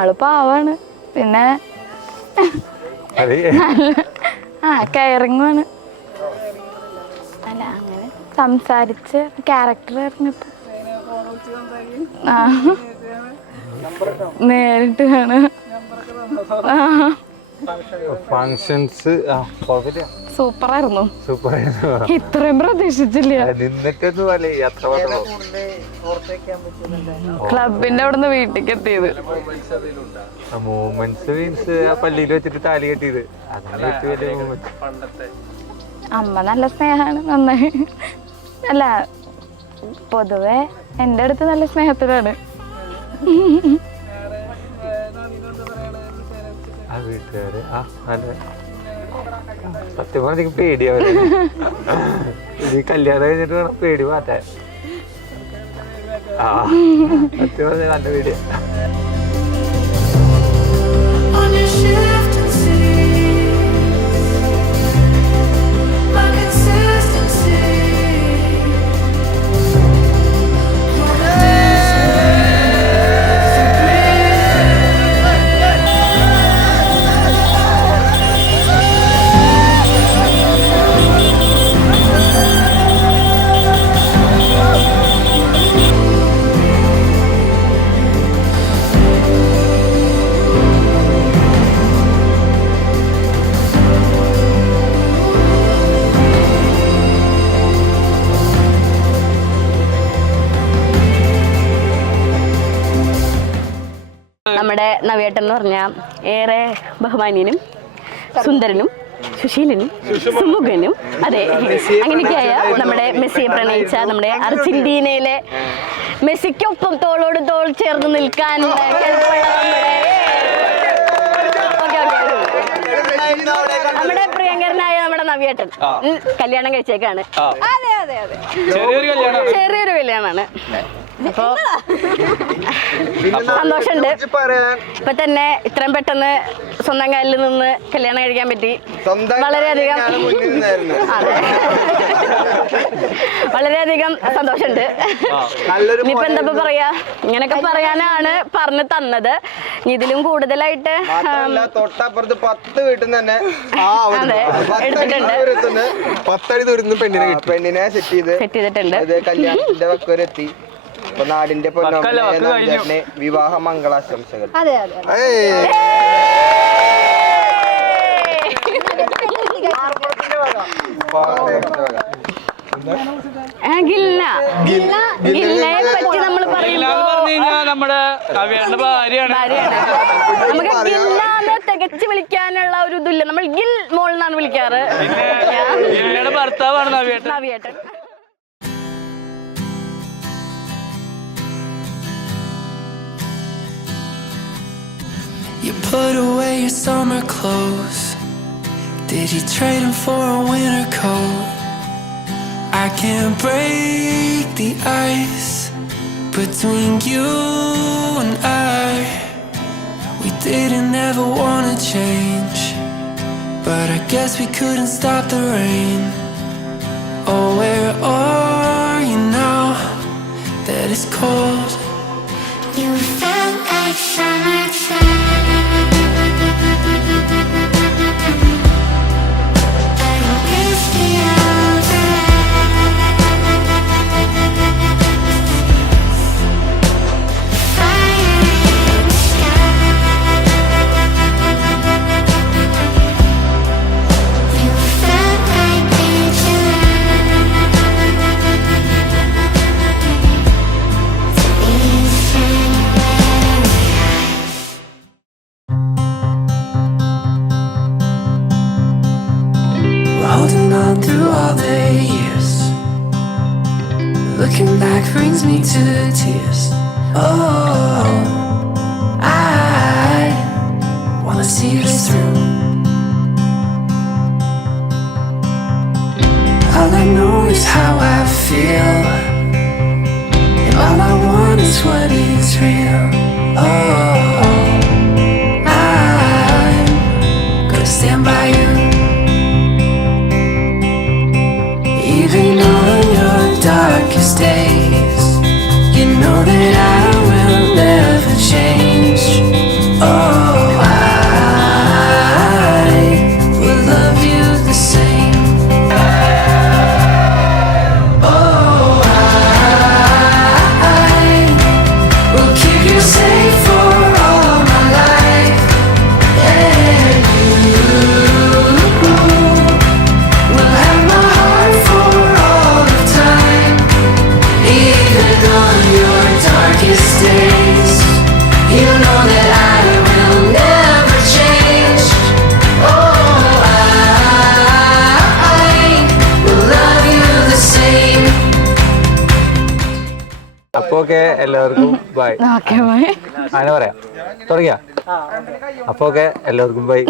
ആള് പാവാണ്. പിന്നെ കെയറിങ്ങാണ്. അല്ല അങ്ങനെ സംസാരിച്ച് ക്യാരക്ടർ അറിഞ്ഞപ്പോ നേരിട്ട് കാണാ. ഫങ്ഷൻസ് സൂപ്പറായിരുന്നു. ഇത്രയും പ്രതീക്ഷിച്ചില്ല. ക്ലബിന്റെ അവിടുന്ന് വീട്ടിലേക്ക് എത്തിയത്. മൂമെന്റ്സ് മീൻസ് പള്ളിയിൽ വെച്ചിട്ട് താലി കെട്ടിയത്. അമ്മ നല്ല സ്നേഹാണ്. നന്നായി. അല്ല പൊതുവെ എൻ്റെ അടുത്ത് നല്ല സ്നേഹത്തിലാണ്. വീട്ടുകാര് സത്യം പറഞ്ഞ പേടിയാവല്ലേ. ഈ കല്യാണം കഴിഞ്ഞിട്ട് വേണം പേടി മാറ്റാൻ. സത്യം പറഞ്ഞ നല്ല പേടിയാ. നമ്മുടെ നവിയേട്ടൻ എന്ന് പറഞ്ഞാൽ ഏറെ ബഹുമാന്യനും സുന്ദരനും സുശീലനും സുമുഖനും അതെ അങ്ങനെയൊക്കെയായ നമ്മുടെ മെസ്സിയെ പ്രണയിച്ച നമ്മുടെ അർജന്റീനയിലെ മെസ്സിക്കൊപ്പം തോളോട് തോൾ ചേർന്ന് നിൽക്കാൻ നമ്മുടെ പ്രിയങ്കരനായ നമ്മുടെ നവിയേട്ടൻ കല്യാണം കഴിച്ചേക്കാണ്. ചെറിയൊരു കല്യാണമാണ്. അപ്പോ സന്തോഷമുണ്ട്. ഇപ്പൊ തന്നെ ഇത്രയും പെട്ടെന്ന് സ്വന്തം കാലിൽ നിന്ന് കല്യാണം കഴിക്കാൻ പറ്റി. വളരെയധികം വളരെയധികം സന്തോഷമുണ്ട്. ഇനിയിപ്പോ എന്താ പറയാ, ഇങ്ങനൊക്കെ പറയാനാണ് പറഞ്ഞു തന്നത്. ഇതിലും കൂടുതലായിട്ട് തൊട്ടപ്പുറത്ത് 10 വീട്ടിൽ നിന്ന് തന്നെ അതെ എടുത്തിട്ടുണ്ട്. 10 അടി ദൂരത്ത് പെണ്ണിനെ സെറ്റ് ചെയ്തിട്ടുണ്ട്. കല്യാണത്തിന്റെ വക്കവരെത്തി. അപ്പൊ നാടിന്റെ പൊന്നോമനെ വിവാഹ മംഗളാശംസകൾ. നമുക്ക് ഗില്ലാന്ന് തികച്ചു വിളിക്കാനുള്ള ഒരു ഇതില്ല. നമ്മൾ ഗിൽ മോൾ എന്നാണ് വിളിക്കാറ്. ഭർത്താവാണ് നവിയേട്ടൻ. You put away your summer clothes. Did you trade them for a winter coat? I can't break the ice between you and I. We didn't ever wanna change, but I guess we couldn't stop the rain. Oh, where are you now that it's cold? You felt like summertime. Looking back brings me to tears. Oh, I wanna see this through. All I know is how I feel, and all I want is what is real. Oh, I'm gonna stand by you. Even on your darkest days, you know that I will never change. അപ്പൊ okay എല്ലാവർക്കും by. Okay bye. അങ്ങനെ പറയാം. തുടങ്ങിയ അപ്പൊ okay എല്ലാവർക്കും by.